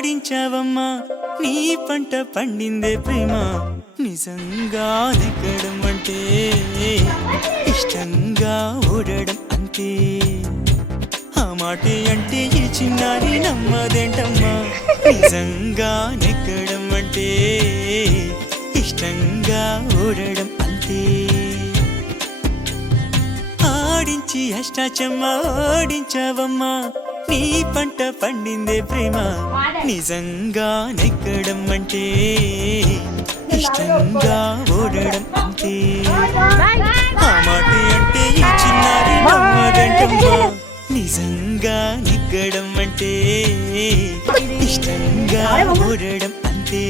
ఆడించావమ్మా నీ పంట పండిందే ప్రేమ నిజంగా నెగ్గడం అంటే ఇష్టంగా ఓడడం అంతే ఆ మాటే అంటే ఈ చిన్నారి నమ్మదేంటమ్మా నిజంగా నెగ్గడం అంటే ఇష్టంగా ఓడడం అంతే ఆడించి అష్టాచమ్మ ఆడించావమ్మా నీ పంట పండిందే ప్రేమ నిజంగా నెగ్గడం అంటే ఇష్టంగా ఓడడం అంతే ఆ మాట అంటే ఈ చిన్నారి నమ్మదంటమ్మా నిజంగా నెగ్గడం అంటే ఇష్టంగా ఓడడం అంతే